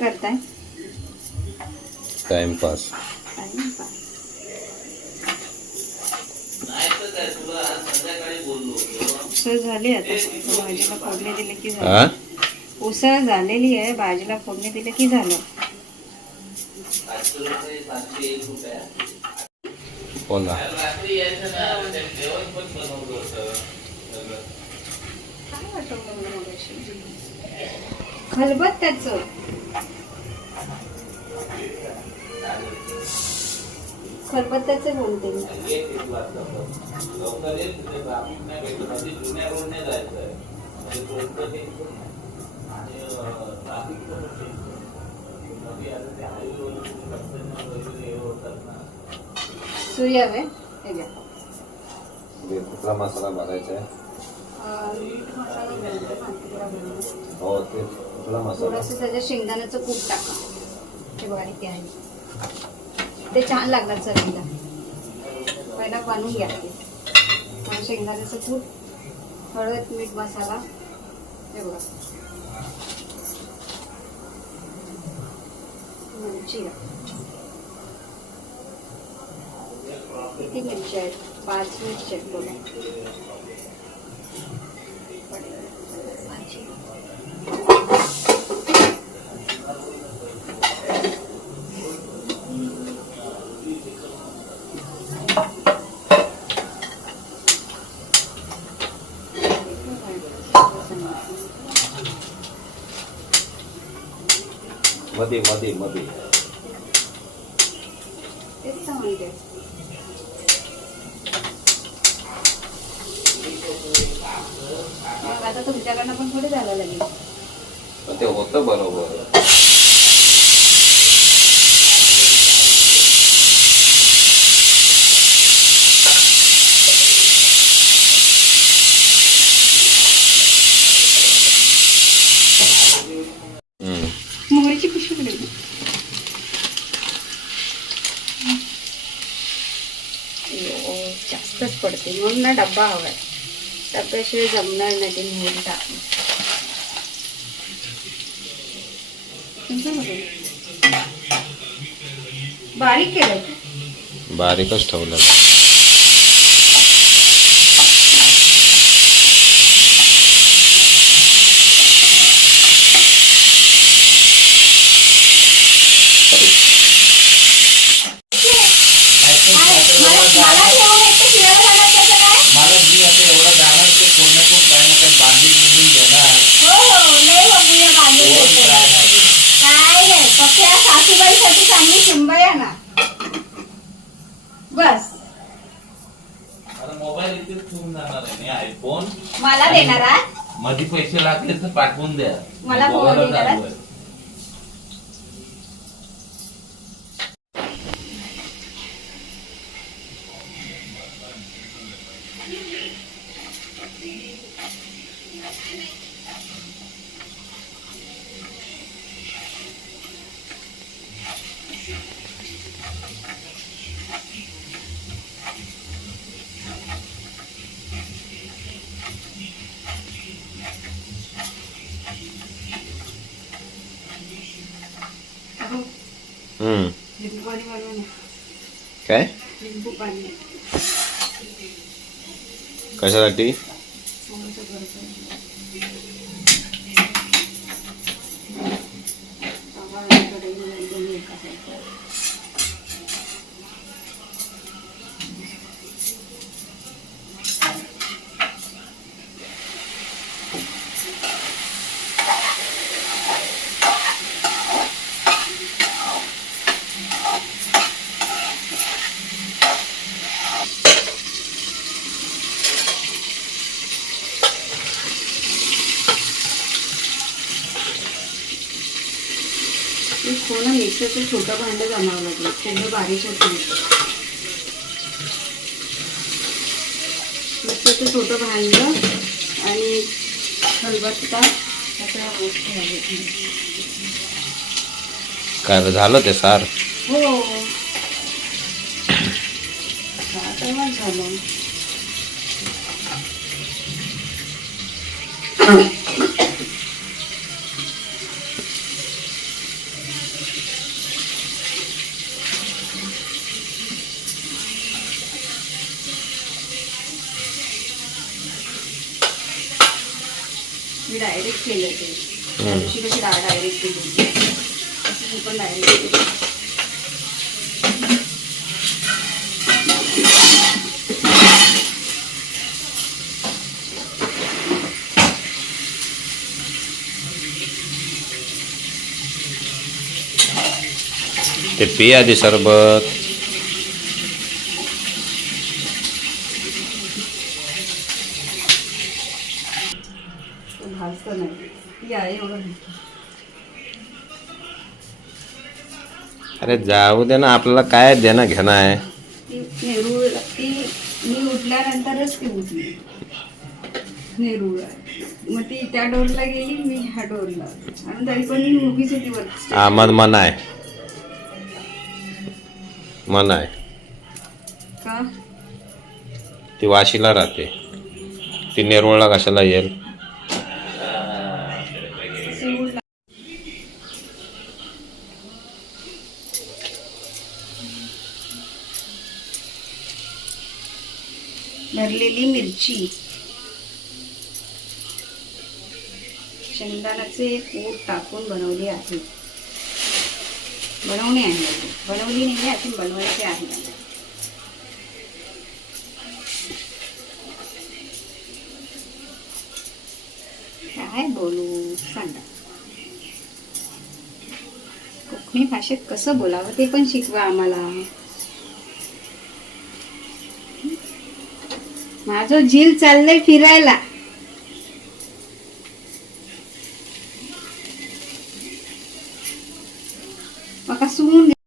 करताय? टाइमपास. उसळ झाली आता, भाजीला फोडणी दिली की झालं. उसळ झालेली आहे, भाजीला फोडणी दिली की झालं. बोला. खलबत्त्याचं खलबत्त्याचं बोलते मी. सूर्य हवे हे घ्या. कुठला मसाला भरायचा आहे? हो ते कुठला मसाला? थोडंसं त्याच्या शेंगदाण्याचं कूट टाका. ते बघा इथे आहे, ते छान लागणार चवीला. पहिला बनवून घ्या ते. शेंगदाण्याचं कूट, हळद, मीठ, मसाला. हे बघा मिरची घ्या. किती मिरची आहेत? 5 मिरची आहेत बघा. मध्ये मध्ये मध्ये तेच तर म्हणते. मग आता तुमच्याकडनं पण थोडी झालं लागेल. ते होतं बरोबर. मोहरीची पिशवी पडेल. जास्तच पडते म्हणून ना डब्बा हवाय. डब्याशिवाय जमणार नाही ते मोहरी टाकून. बारीक केलं, बारीकच ठेवलं. सासूबाईसाठी चांगली शिंबया ना बस. मोबाईल इथे ठेवून जाणार आहे आयफोन. मला देणार मध्ये पैसे लागले तर पाठवून द्या. मला फोन देणार. लिंबू पाणी बनवा ना. काय? लिंबू पाणी कशासाठी? थोडं मिक्सरचं छोटं भांडं जमावं लागलं. थोडं बारीक होतं. मिक्सरचं छोटं भांडं आणि खलबत्ता सगळ्या गोष्टी आहेत. काय झालं ते सार? हो तेव्हाच झालं. डायरेक्ट केलं ते त्या दिवशी कशी डाळ डायरेक्ट केली तसं मी पण डायरेक्ट केली. ते पी आधी सरबत. भाजत नाही ती आहे एवढं. अरे जाऊ दे ना, आपल्याला काय देणं घेणं आहे. ती नेरूळ ती मी उठल्यानंतरच ती उठली नेरूळ. मग ती त्या डोरला गेली मी ह्या डोरला आणि तरी पण मी उभीच होती वरती. आम्हाला मन आहे, मन आहे. का ती वाशीला राहते, ती नेरुळला कशाला येईल. शिवला भरलेली मिरची, शेंगदाण्याचे कूट टाकून बनवली आहे. बनवणे आहे, बनवली नाही अजून बनवायचे आहे. काय बोलू सांगा. कोकणी भाषेत कसं बोलावं ते पण शिकवा आम्हाला. माझं झील चाललंय फिरायला.